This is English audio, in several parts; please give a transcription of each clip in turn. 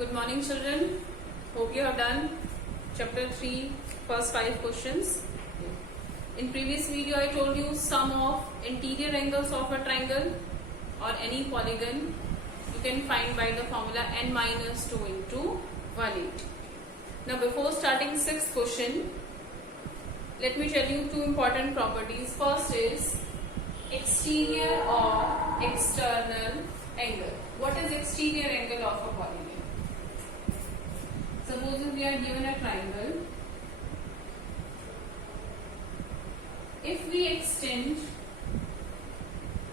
Good morning, children. Hope you have done chapter 3, first 5 questions. In previous video, I told you sum of interior angles of a triangle or any polygon you can find by the formula n minus 2 into 180. Now, before starting 6th question, let me tell you two important properties. First is exterior or external angle. What is exterior angle of a polygon? Suppose we are given a triangle. If we extend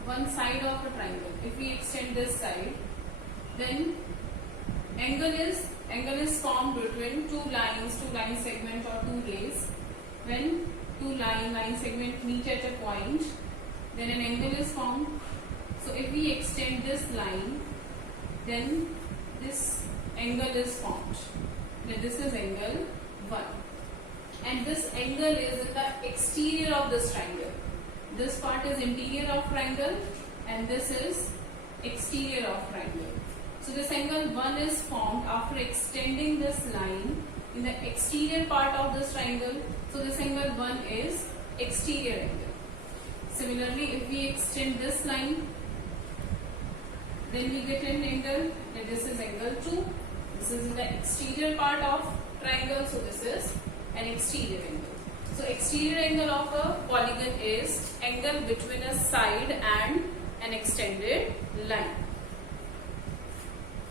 one side of a triangle, if we extend this side, then angle is formed between two line segment or two rays. When two line segment meet at a point, then an angle is formed. So if we extend this line, then this angle is formed. Then this is angle 1. And this angle is in the exterior of this triangle. This part is interior of triangle and this is exterior of triangle. So this angle 1 is formed after extending this line in the exterior part of this triangle. So this angle 1 is exterior angle. Similarly, if we extend this line, then we get an angle, and this is angle 2. This is in the exterior part of triangle, so this is an exterior angle. So exterior angle of a polygon is angle between a side and an extended line.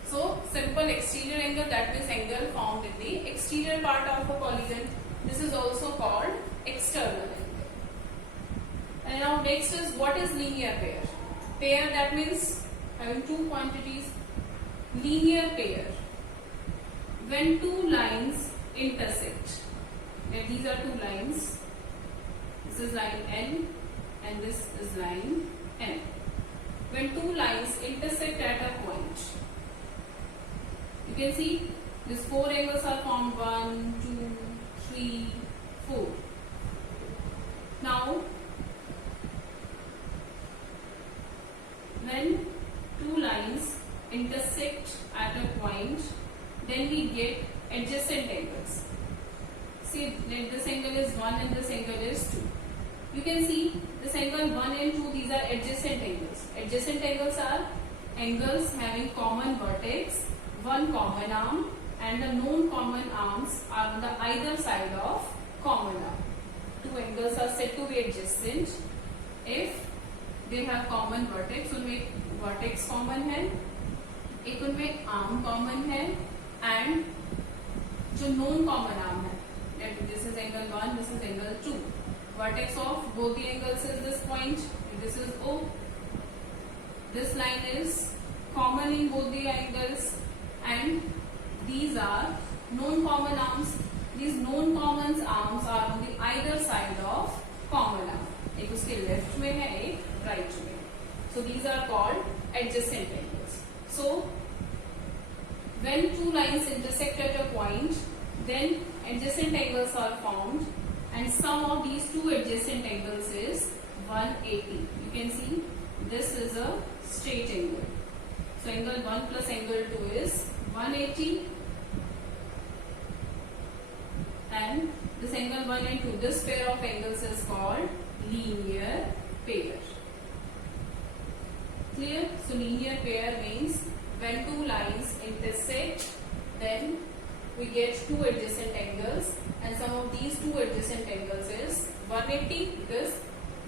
So simple exterior angle, that means angle formed in the exterior part of a polygon. This is also called external angle. And now next is, what is linear pair? Pair, that means having two quantities. Linear pair, when two lines intersect. And these are two lines. This is line N and this is line N. When two lines intersect at a point, you can see these four angles are formed: 1, 2, 3, 4. Now, when two lines intersect at a point, then we get adjacent angles. See, this angle is 1 and this angle is 2. You can see this angle 1 and 2, these are adjacent angles. Adjacent angles are angles having common vertex, one common arm, and the known common arms are on the either side of common arm. Two angles are said to be adjacent if they have common vertex. उनमें vertex common है, एक उनमें arm common है, and जो known common arm है, that this is angle 1, this is angle 2. Vertex of both the angles is this point, this is O. This line is common in both the angles, and these are known common arms. These known common arms are on the either side of common arm. एक उसके left में है, एक right में. So these are called adjacent angles. So when two lines intersect at a point, then adjacent angles are formed, and sum of these two adjacent angles is 180. You can see this is a straight angle. So angle 1 plus angle 2 is 180, and this angle 1 and 2, this pair of angles is called linear pair. Clear? So linear pair means when two lines intersect, then we get two adjacent angles, and sum of these two adjacent angles is 180 because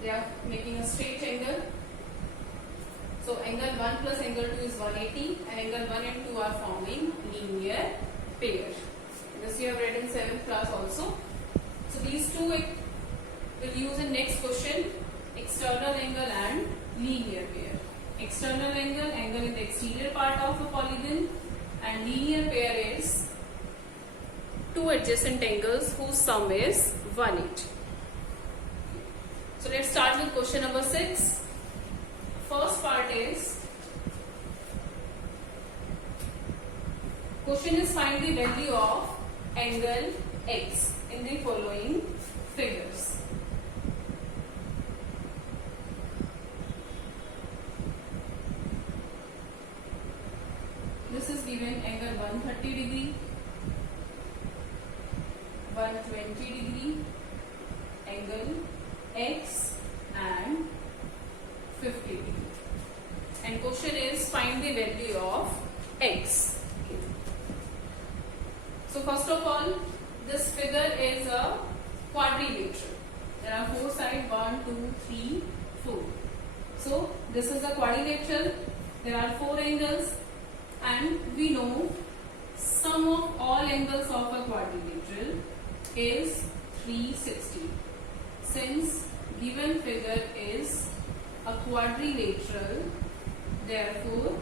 they are making a straight angle. So angle 1 plus angle 2 is 180, and angle 1 and 2 are forming linear pair. This you have read in 7th class also. So these two we'll use in next question: external angle and linear pair. External angle, angle in the exterior part of a polygon, and linear pair is two adjacent angles whose sum is 180. So let's start with question number 6. First part is, question is find the value of angle x in the following figures. this is given angle 130 degree, 120 degree, angle X and 50 degree. And question is find the value of X. So first of all, this figure is a quadrilateral. There are four sides, 1, 2, 3, 4. So this is a quadrilateral. There are four angles, and we know sum of all angles of a quadrilateral is 360. Since given figure is a quadrilateral, therefore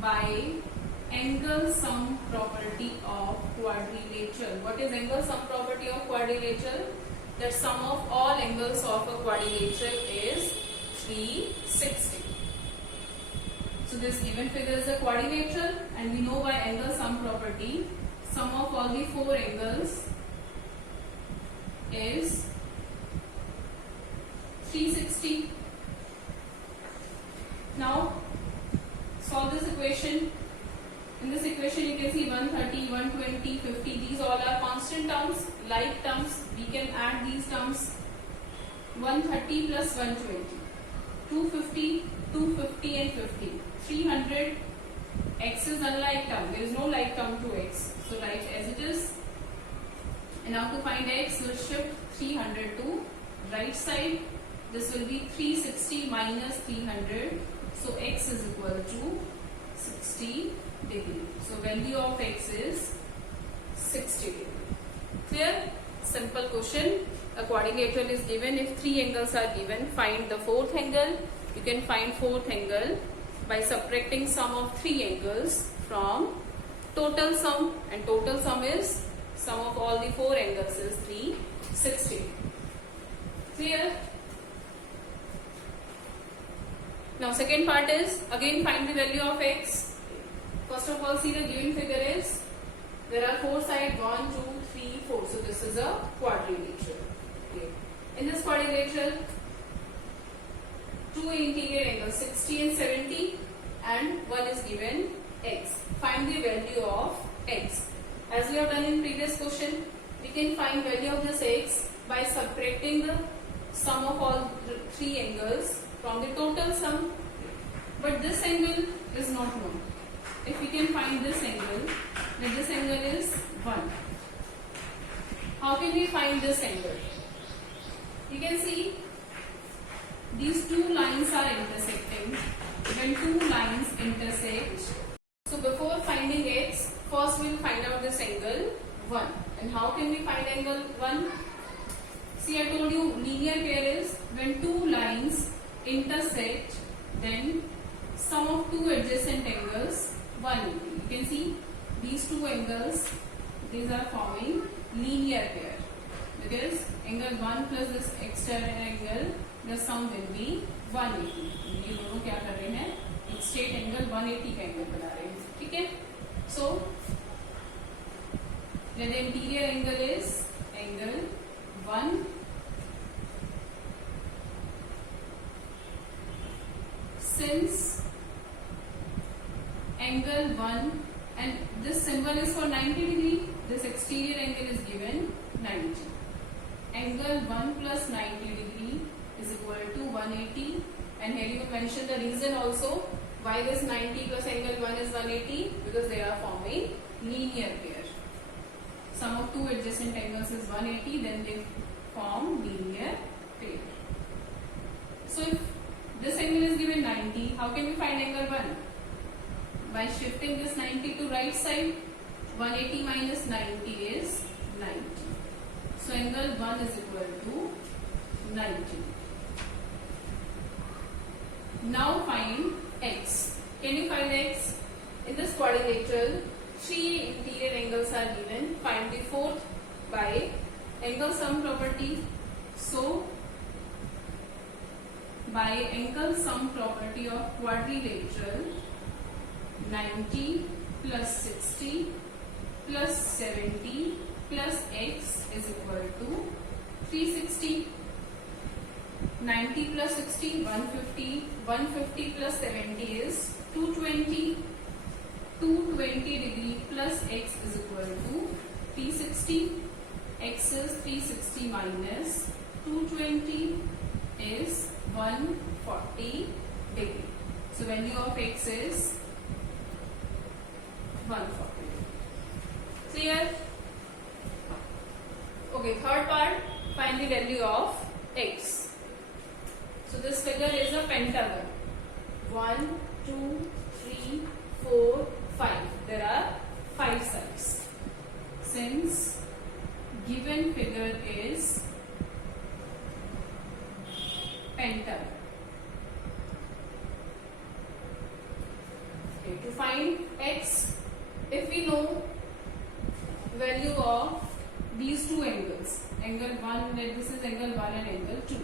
by angle sum property of quadrilateral. What is angle sum property of quadrilateral? That sum of all angles of a quadrilateral is 360. So this given figure is a quadrilateral, and we know by angle sum property, sum of all the four angles is 360. Now solve this equation. In this equation you can see 130, 120, 50, these all are constant terms, like terms. We can add these terms. 130 plus 120, 250, 250 and 50. 300, X is unlike term. There is no like term to X. So write as it is. And now to find X, we'll shift 300 to right side. This will be 360 minus 300. So X is equal to 60 degree. So value of X is 60 degree. Clear? Simple question. A quadrilateral is given. If three angles are given, find the fourth angle. You can find fourth angle by subtracting sum of three angles from total sum, and total sum is sum of all the four angles is 360. Clear? Now second part is again find the value of X. First of all, see the given figure is there are four sides, 1, 2, 3, 4. So this is a quadrilateral. Okay. In this quadrilateral, two interior angles 60 and 70, and one is given X. Find the value of X. As we have done in previous question, we can find value of this X by subtracting the sum of all the three angles from the total sum. But this angle is not known. If we can find this angle, then this angle is 1. How can we find this angle? You can see these two lines are intersecting. When two lines intersect, so before finding X, first we will find out this angle 1. And how can we find angle 1? See, I told you linear pair is when two lines intersect, then sum of two adjacent angles 180. You can see these two angles, these are forming linear pair, because angle 1 plus this external angle, the sum will be 180. ये दोनों क्या कर रहे हैं? एक straight angle 180 का angle बना रहे हैं. ठीक है? So the interior angle is angle 1. Since angle 1 and this symbol is for 90 degree, this exterior angle is given 90. Angle 1 plus 90 degree is equal to 180, and here you can mention the reason also why this 90 plus angle 1 is 180, because they are forming linear pair. Sum of two adjacent angles is 180, then they form linear pair. So if this angle is given 90, how can we find angle 1? By shifting this 90 to right side, 180 minus 90 is 90. So angle 1 is equal to 90. Now find X. Can you find X? In this quadrilateral, three interior angles are given. Find the fourth by angle sum property. So by angle sum property of quadrilateral, 90 plus 60 plus 70 plus X is equal to 360. 90 plus 60, 150. 150 plus 70 is 220. 2 360. X is 360 minus 220 is 140 degree. So value of x is 140. Clear? Okay, third part, find the value of x. So this figure is a pentagon. 1, 2, 3, 4, 5. There are 5 sides. Since given figure is pentagon. Okay, to find x, if we know value of these two angles, angle 1, this is angle 1 and angle 2.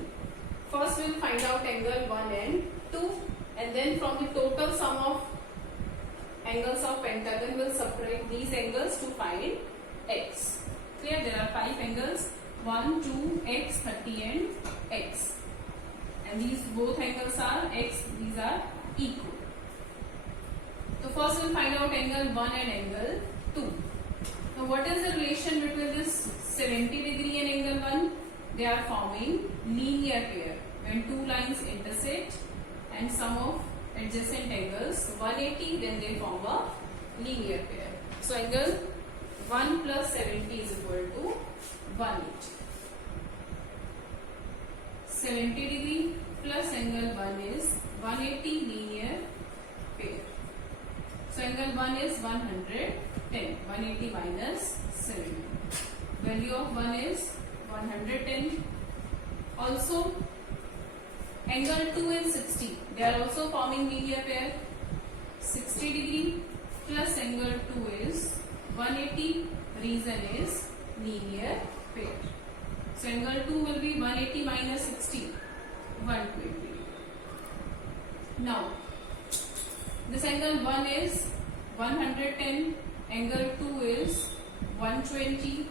First we will find out angle 1 and 2, and then from the total sum of angles of pentagon we will subtract these angles to find x. Clear? There are 5 angles, 1, 2, x, 30 and x. And these both angles are x, these are equal. So first we will find out angle 1 and angle 2. Now what is the relation between this 70 degree and angle 1? They are forming linear pair. When two lines intersect and sum of adjacent angles 180, then they form a linear pair. So angle 1 plus 70 is equal to 180. 70 degree plus angle 1 is 180 linear pair. So angle 1 is 110. 180 minus 70. Value of 1 is 110. Also angle 2 is 60. They are also forming linear pair. 60 degree plus angle 2 is 180. Reason is linear pair. So angle 2 will be 180 minus 60. 120. Now this angle 1 is 110. Angle 2 is 120.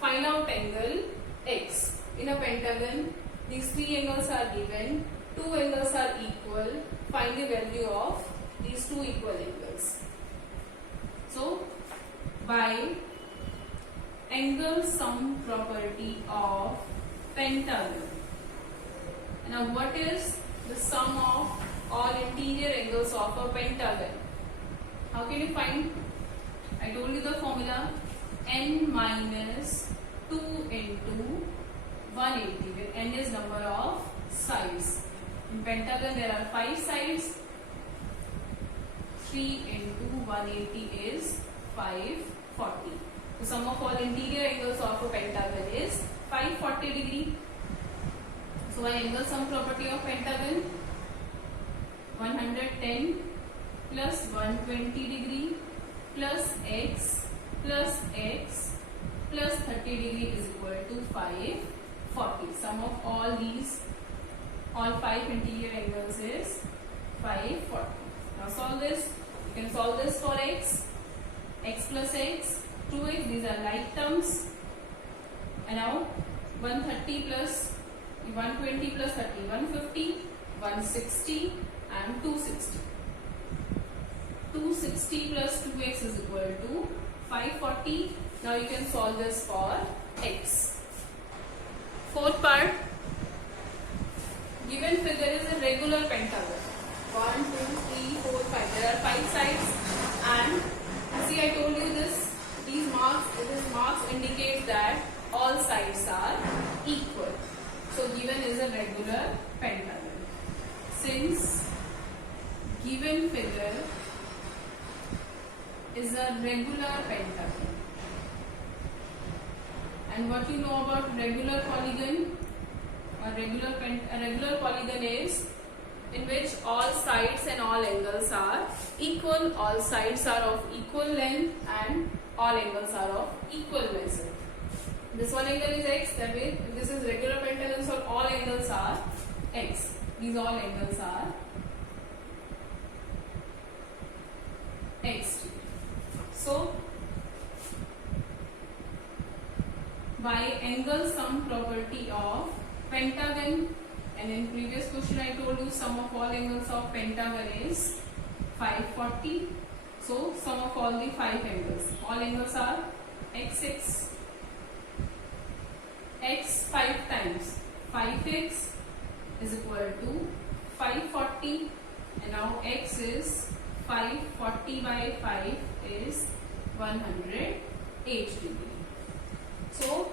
Find out angle x. In a pentagon, these 3 angles are given. 2 angles are equal. Find the value of these 2 equal angles. So, by angle sum property of pentagon. Now, what is the sum of all interior angles of a pentagon? How can you find? I told you the formula, n minus 2 into 180, where n is number of sides. In pentagon there are 5 sides. 3 into 180 is 540. The sum of all interior angles of a pentagon is 540 degree. So by angle sum property of pentagon, 110 plus 120 degree plus x plus 30 degree is equal to 540. Sum of all 5 interior angles is 540. Now solve this. You can solve this for x plus x, 2x, these are like terms. And now 130 plus 120 plus 30, 150, 160 and 260. 260 plus 2x is equal to 540. Now you can solve this for x. Fourth part, given figure is a regular pentagon. 1, 2, 3, 4, 5. There are 5 sides, and see I told you this. These marks indicate that all sides are equal. So given is a regular pentagon. Since given figure is a regular pentagon, and what you know about regular polygon? A regular polygon is in which all sides and all angles are equal, all sides are of equal length and all angles are of equal measure. This one angle is x, that means this is regular pentagon, so all angles are x. These all angles are x. So by angle sum property of pentagon, and in previous question I told you sum of all angles of pentagon is 540. So sum of all the 5 angles. All angles are x6, x 5 times 5x is equal to 540, and now x is 540 by 5 is 108 degree. So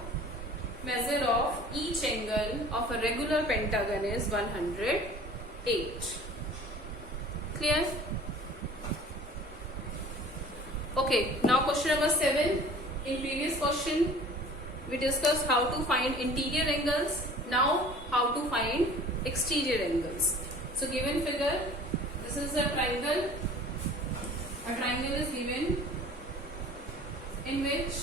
measure of each angle of a regular pentagon is 108. Clear? Okay, now question number 7. In previous question we discussed how to find interior angles. Now how to find exterior angles. So given figure, this is a triangle. A triangle is given in which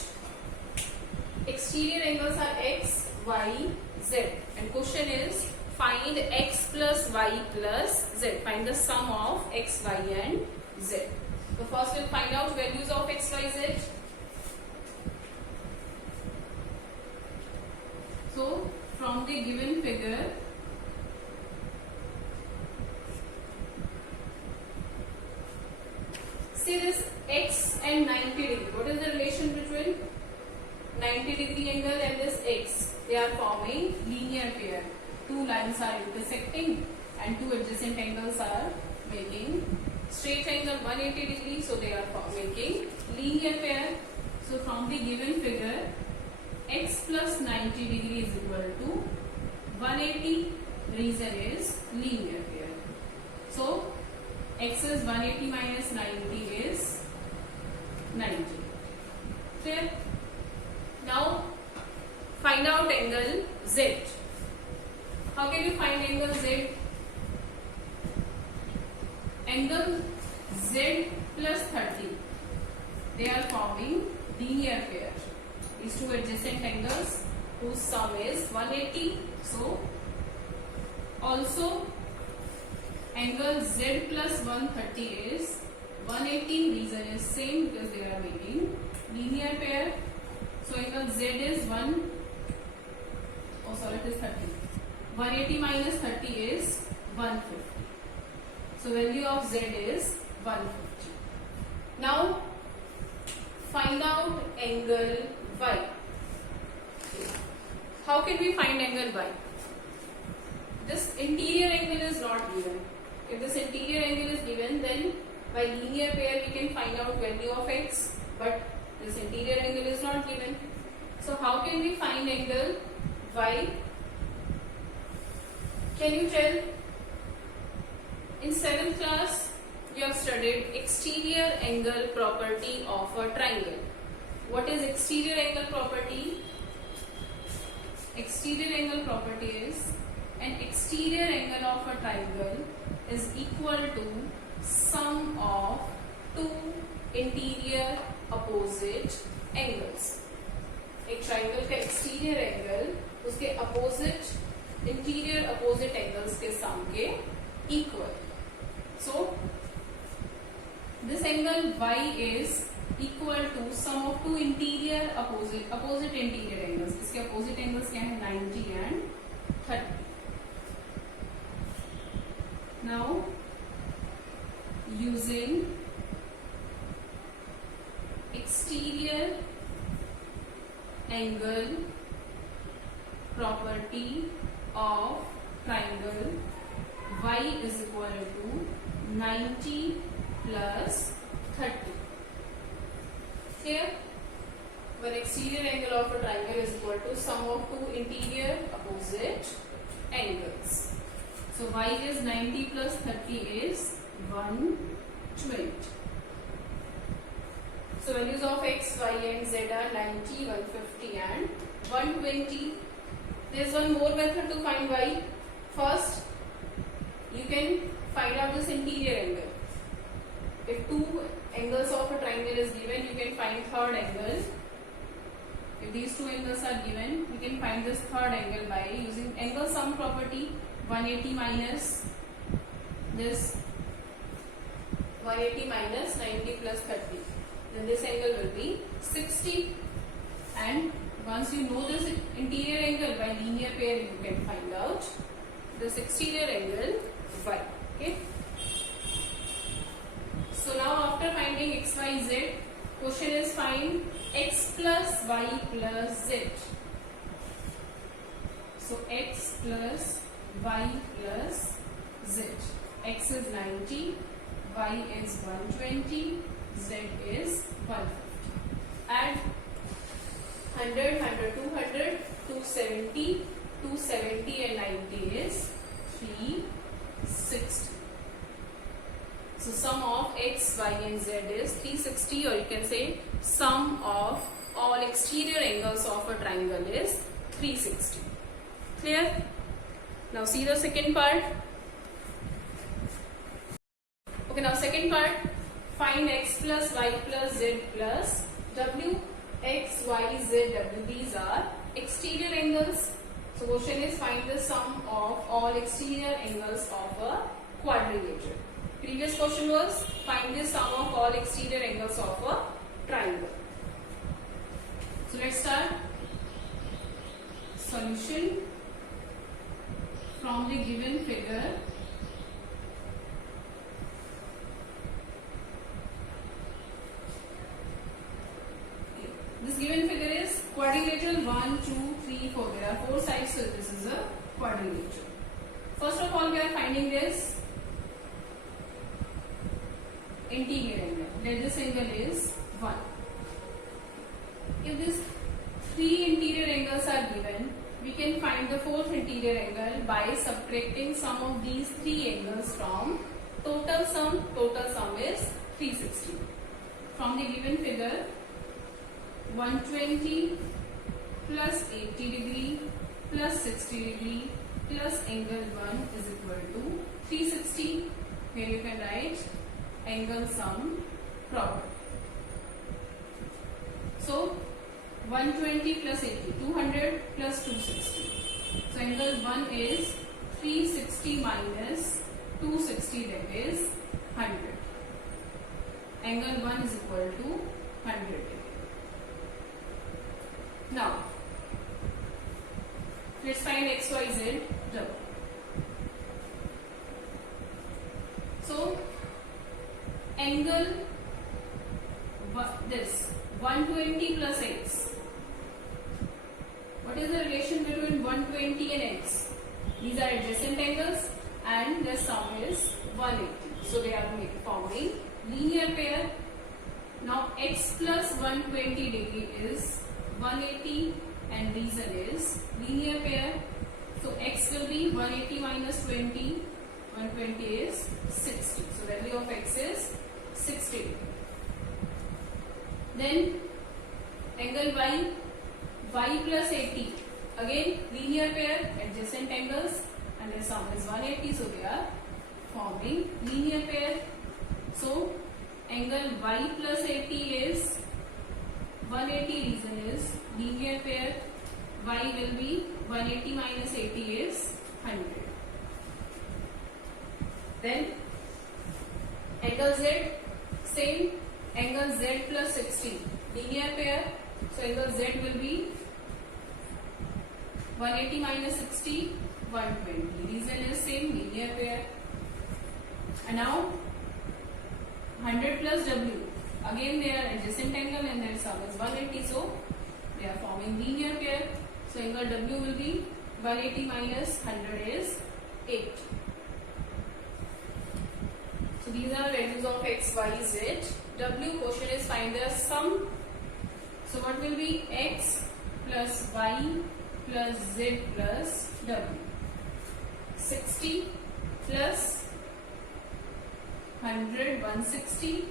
exterior angles are x, y, z, and question is find x plus y plus z. Find the sum of x, y and z. So first we'll find out values of x, y, z. So from the given figure, see this x and 90 degree. What is the relation between 90 degree angle and this x? They are forming linear pair. Two lines are intersecting and two adjacent angles are making straight angle 180 degree. So they are making linear pair. So from the given figure, x plus 90 degree is equal to 180. Reason is linear pair. So x is 180 minus 90 is 90. Clear? Now find out angle z. How can you find angle z? Angle z plus 30. They are forming linear pair. These two adjacent angles whose sum is 180. So also angle z plus 130 is 180. Reason is same because they are making linear pair. So angle z is 30. 180 minus 30 is 150. So value of z is 150. Now find out angle y. How can we find angle y? This interior angle is not given. If this interior angle is given, then by linear pair we can find out value of x, but this interior angle is not given. So how can we find angle y? Can you tell? In 7th class you have studied exterior angle property of a triangle. What is exterior angle property? Exterior angle property is an exterior angle of a triangle is equal to sum of two interior opposite angles. एक triangle का exterior angle उसके opposite interior opposite angles के sum के equal. So this angle y is equal to sum of two interior opposite interior angles. इसके opposite angles क्या है? 90 and 30. Now using exterior angle property of triangle, y is equal to 90 plus 30. Here, when exterior angle of a triangle is equal to sum of two interior opposite angles. So y is 90 plus 30 is 120. So values of x, y and z are 90, 150 and 120. There is one more method to find y. First, you can find out this interior angle. If two angles of a triangle is given, you can find third angle. If these two angles are given, you can find this third angle by using angle sum property. 180 minus this 180 minus 90 plus 30. Then this angle will be 60. And once you know this interior angle by linear pair, you can find out this exterior angle y. Okay. So now after finding x, y, z, question is find x plus y plus z. So x plus y plus z. X is 90, y is 120, z is 150. Add 100, 100, 200, 270, 270 and 90 is 360. So sum of x, y and z is 360, or you can say sum of all exterior angles of a triangle is 360. Clear? Now see the second part. Okay, now second part, find x plus y plus z plus w. X, y, z, w, these are exterior angles. So question is find the sum of all exterior angles of a quadrilateral. Previous question was find the sum of all exterior angles of a triangle. So let's start. Solution from the given figure. This given figure is quadrilateral 1, 2, 3, 4. There are 4 sides, so this is a quadrilateral. First of all, we are finding this interior angle. Let this angle is 1. If these 3 interior angles are given, we can find the 4th interior angle by subtracting sum of these 3 angles from total sum. Total sum is 360. From the given figure, 120 plus 80 degree plus 60 degree plus angle 1 is equal to 360. Here you can write angle sum property. So 120 plus 80, 200 plus 260. So angle 1 is 360 minus 260, that is 100. Angle 1 is equal to 100 degree. Now, let's find x, y, z, w. So, angle this 120 plus x. What is the relation between 120 and x? These are adjacent angles and the sum is 180. So they are forming linear pair. Now x plus 120 degree is 180 and reason is linear pair. So x will be 180 minus 20. 120 is 60. So value of x is 60. Then angle y, y plus 80. Again linear pair, adjacent angles, and the sum is 180. So they are forming linear pair. So angle y plus 80 is 180, reason is linear pair. Y will be 180 minus 80 is 100. Then angle z, same, angle z plus 60, linear pair. So angle z will be 180 minus 60, 120. Reason is same, linear pair. And now 100 plus w. Again they are adjacent angle and their sum is 180. So they are forming linear pair. So angle w will be 180 minus 100 is 8. So these are values of x, y, z. W question is find the sum. So what will be x plus y plus z plus w? 60 plus 100, 160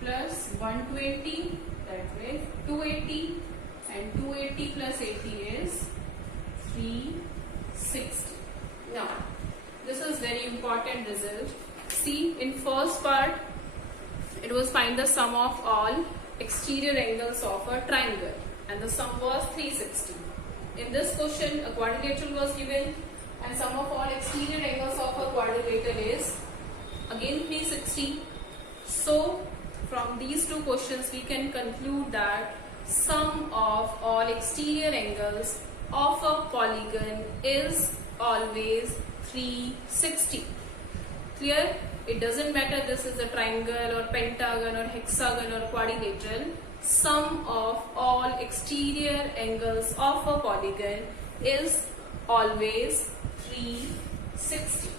plus 120, that way 280, and 280 plus 80 is 360. Now this is very important result. See, in first part it was find the sum of all exterior angles of a triangle and the sum was 360. In this question a quadrilateral was given and sum of all exterior angles of a quadrilateral is again 360. So from these two questions we can conclude that sum of all exterior angles of a polygon is always 360. Clear? It doesn't matter this is a triangle or pentagon or hexagon or quadrilateral. Sum of all exterior angles of a polygon is always 360.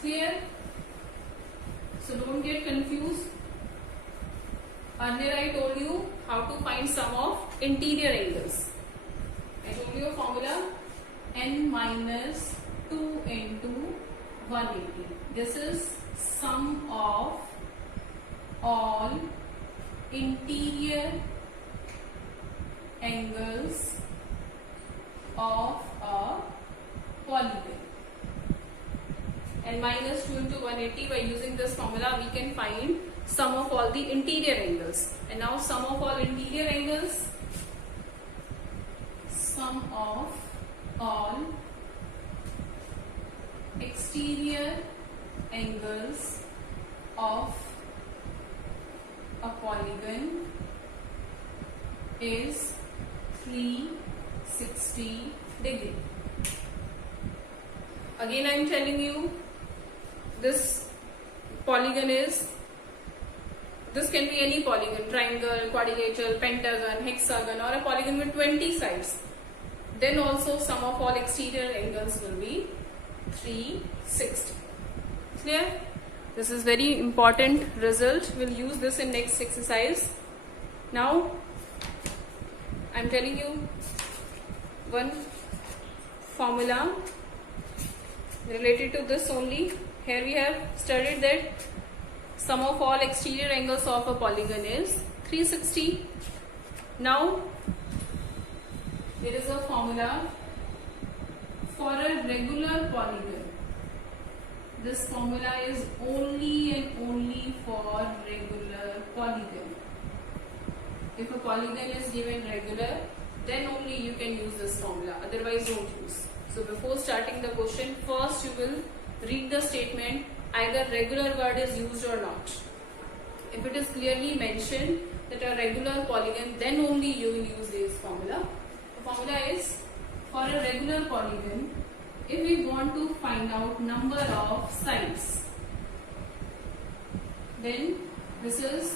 Clear? So don't get confused. Earlier I told you how to find sum of interior angles. I told you a formula, n minus 2 into 180. This is sum of all interior angles of a polygon. And minus 2 into 180, by using this formula we can find sum of all the interior angles. And now sum of all interior angles, sum of all exterior angles of a polygon is 360 degree. Again I am telling you, this polygon is, this can be any polygon, triangle, quadrilateral, pentagon, hexagon, or a polygon with 20 sides. Then also sum of all exterior angles will be 360. Clear? This is very important result. We'll use this in next exercise. Now I am telling you one formula related to this only. Here we have studied that sum of all exterior angles of a polygon is 360. Now there is a formula for a regular polygon. This formula is only and only for regular polygon. If a polygon is given regular, then only you can use this formula, otherwise don't use. So before starting the question, first you will read the statement, either regular word is used or not. If it is clearly mentioned that a regular polygon, then only you will use this formula. The formula is, for a regular polygon, if we want to find out number of sides, then this is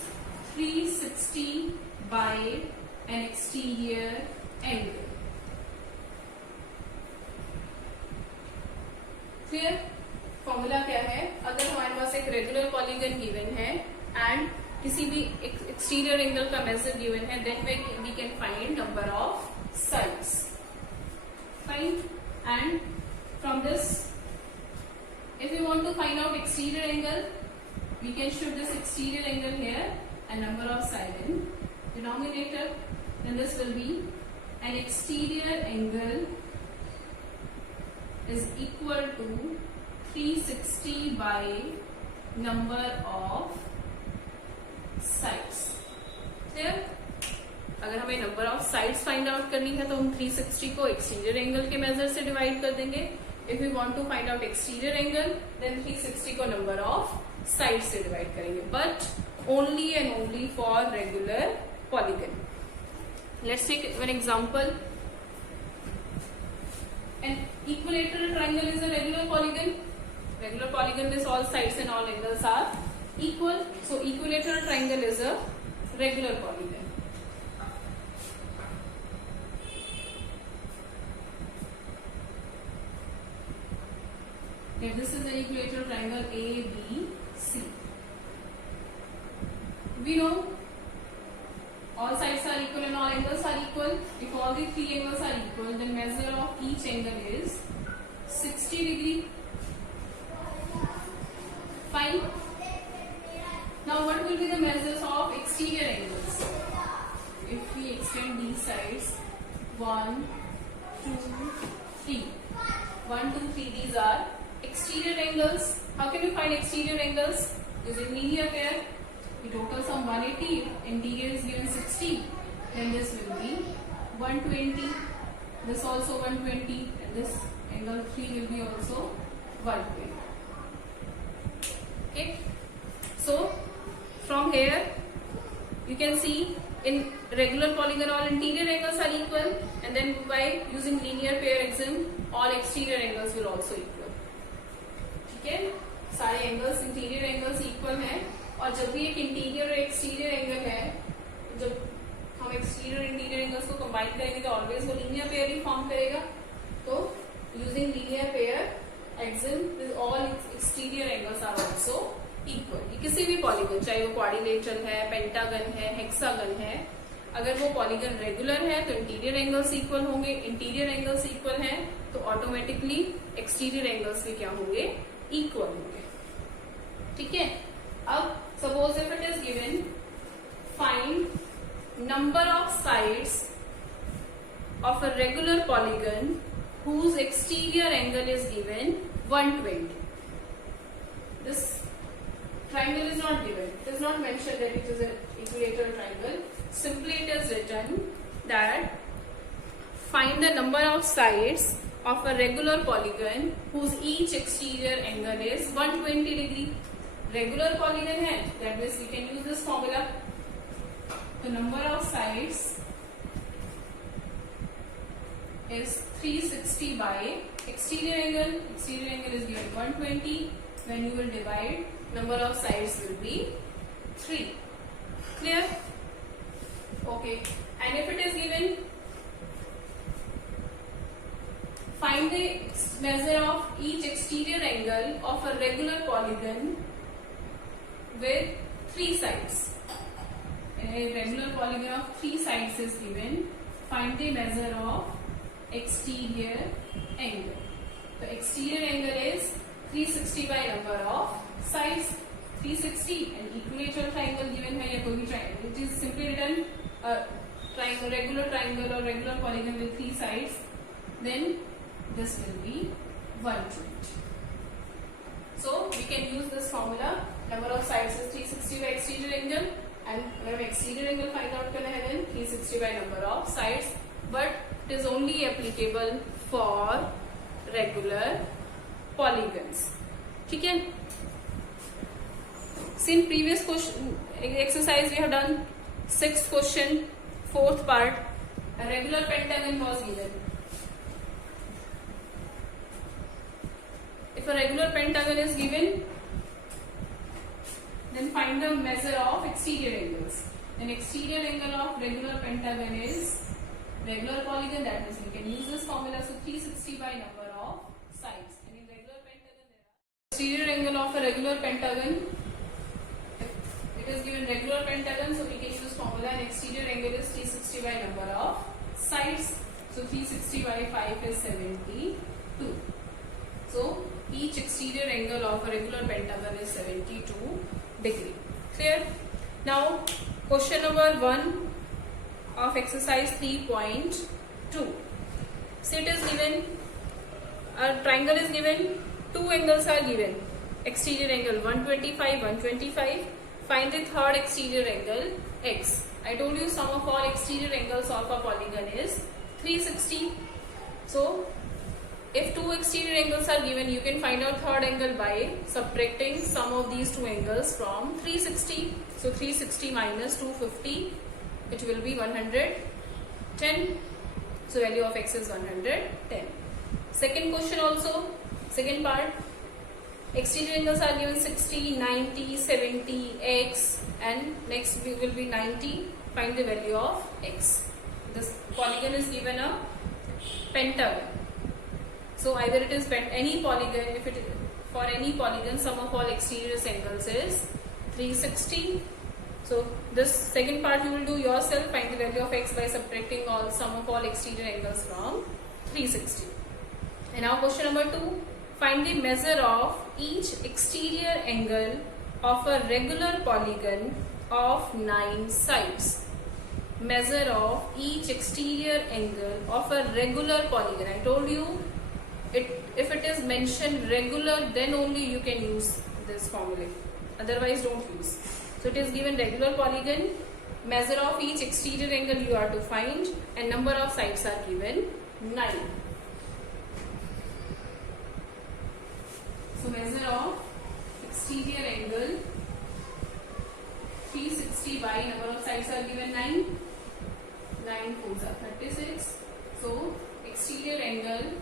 360 by an exterior angle. Clear? Formula क्या है, अगर हमारे पास एक regular polygon given है and किसी भी exterior angle का मेजर गिवन है, then we can find number of sides. Fine. And from this, if we want to find out exterior angle, we can shoot this exterior angle here and number of side in denominator. Then this will be an exterior angle is equal to 360 by number of sides. Clear? अगर हमें number of sides find out करनी है तो हम 360 को exterior angle के major से divide कर देंगे. If we want to find out exterior angle, then 360 को number of sides से divide करेंगे, but only and only for regular polygon. Let's take one example. An equilateral triangle is a regular polygon. Regular polygon means all sides and all angles are equal. So equilateral triangle is a regular polygon. If this is an equilateral triangle ABC, we know all sides are equal and all angles are equal. If all the three angles are equal, then measure of each angle is 60 degree. Fine. Now what will be the measures of exterior angles? If we extend these sides, 1, 2, 3. 1, 2, 3, these are exterior angles. How can we find exterior angles? Using linear pair. The total sum 180, interior is given 60, then this will be 120, this also 120, and this angle 3 will be also 120. Okay. So from here you can see in regular polygon all interior angles are equal, and then by using linear pair axiom all exterior angles will also equal. ठीक है, सारे angles interior angles equal हैं, और जब भी एक interior और exterior angle है, जब हम एक्सटीरियर इंटीरियर एंगल्स को कंबाइन करेंगे तो ऑलवेज वो लीनियर पेयर ही फॉर्म करेगा. तो using linear pair axis all exterior angles are also equal. ये किसी भी पॉलीगन, चाहे वो क्वाड्रिलेटरल है, पेंटागन है, हेक्सागन है, अगर वो पॉलीगन रेगुलर है तो इंटीरियर एंगल्स इक्वल होंगे. इंटीरियर एंगल्स इक्वल हैं तो ऑटोमेटिकली एक्सटीरियर एंगल्स भी क्या होंगे, इक्वल होंगे. ठीक है. अब suppose if it is given find number of sides of a regular polygon whose exterior angle is given 120. This triangle is not given. It is not mentioned that it is an equilateral triangle. Simply it is written that find the number of sides of a regular polygon whose each exterior angle is 120 degree. Regular polygon है, that means we can use this formula. The number of sides is 360 by exterior angle. Exterior angle is given 120. When you will divide, number of sides will be 3. Clear? Okay. And if it is given, find the measure of each exterior angle of a regular polygon with 3 sides. A regular polygon of 3 sides is given. Find the measure of exterior angle. The exterior angle is 360 by number of sides. 360 and equilateral triangle given है या कोई भी triangle. It is simply written triangle, regular triangle or regular polygon with 3 sides. Then this will be 120. So we can use this formula. Number of sides is 360 by exterior angle, and when exterior angle find out करना है then 360 by number of sides. But it is only applicable for regular polygons. ठीक है. See, in previous question exercise we have done 6th question, 4th part. A regular pentagon was given. If a regular pentagon is given, then find the measure of exterior angles. Then exterior angle of regular pentagon is regular polygon, that means we can use this formula. So 360 by number of sides. And in regular pentagon there are exterior angle of a regular pentagon. It is given regular pentagon, so we can use formula, and exterior angle is 360 by number of sides. So 360 by 5 is 72. So each exterior angle of a regular pentagon is 72 degree. Clear? Now question number 1 of exercise 3.2. So it is given, a triangle is given, 2 angles are given. Exterior angle 125, 125. Find the third exterior angle x. I told you sum of all exterior angles of a polygon is 360. So if 2 exterior angles are given, you can find out third angle by subtracting sum of these 2 angles from 360. So 360 minus 250. It will be 110. So value of x is 110. Second question also, second part. Exterior angles are given 60, 90, 70, x, and next will be 90. Find the value of x. This polygon is given a pentagon. So either it is any polygon, if it for any polygon, sum of all exterior angles is 360. So this second part you will do yourself. Find the value of x by subtracting all sum of all exterior angles from 360. And now question number 2. Find the measure of each exterior angle of a regular polygon of 9 sides. Measure of each exterior angle of a regular polygon. I told you, if it is mentioned regular, then only you can use this formula. Otherwise don't use. So it is given regular polygon, measure of each exterior angle you are to find, and number of sides are given 9. So measure of exterior angle 360 by number of sides are given 9. 9 4s are 36. So exterior angle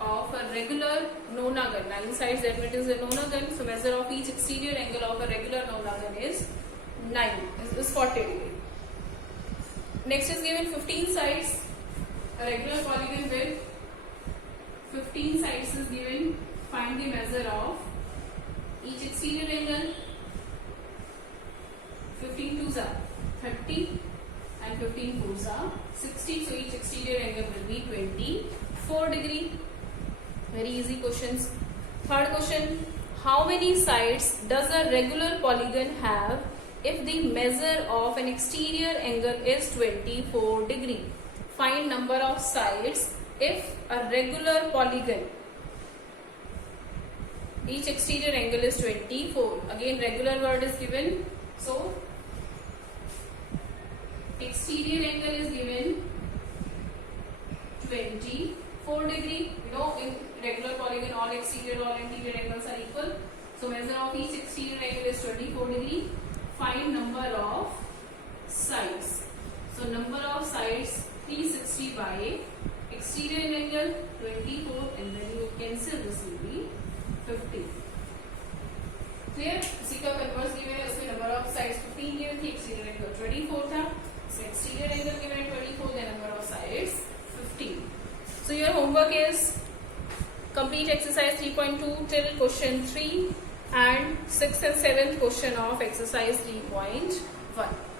of a regular nonagon, 9 sides, that means it is a nonagon. So measure of each exterior angle of a regular nonagon is 9, is 40 degree. Next is given 15 sides. A regular polygon with 15 sides is given. Find the measure of each exterior angle. 15 twos are 30 and 15 fours are 60. So each exterior angle will be 24 degree. Very easy questions. Third question. How many sides does a regular polygon have if the measure of an exterior angle is 24 degree? Find number of sides if a regular polygon, each exterior angle is 24. Again, regular word is given. So, exterior angle is given 24 degree. You know, in regular polygon, all exterior, all interior angles are equal. So, measure of each exterior angle is 24 degree. Find number of sides. So, number of sides 360 by exterior angle 24, and then you cancel, this will be 50. Clear? इसी का converse given है, उसमें number of sides 15 given थी, exterior angle 24 था. So, exterior angle given है 24, the number of sides 15. So, your homework is complete exercise 3.2 till question 3 and 6th and 7th question of exercise 3.1.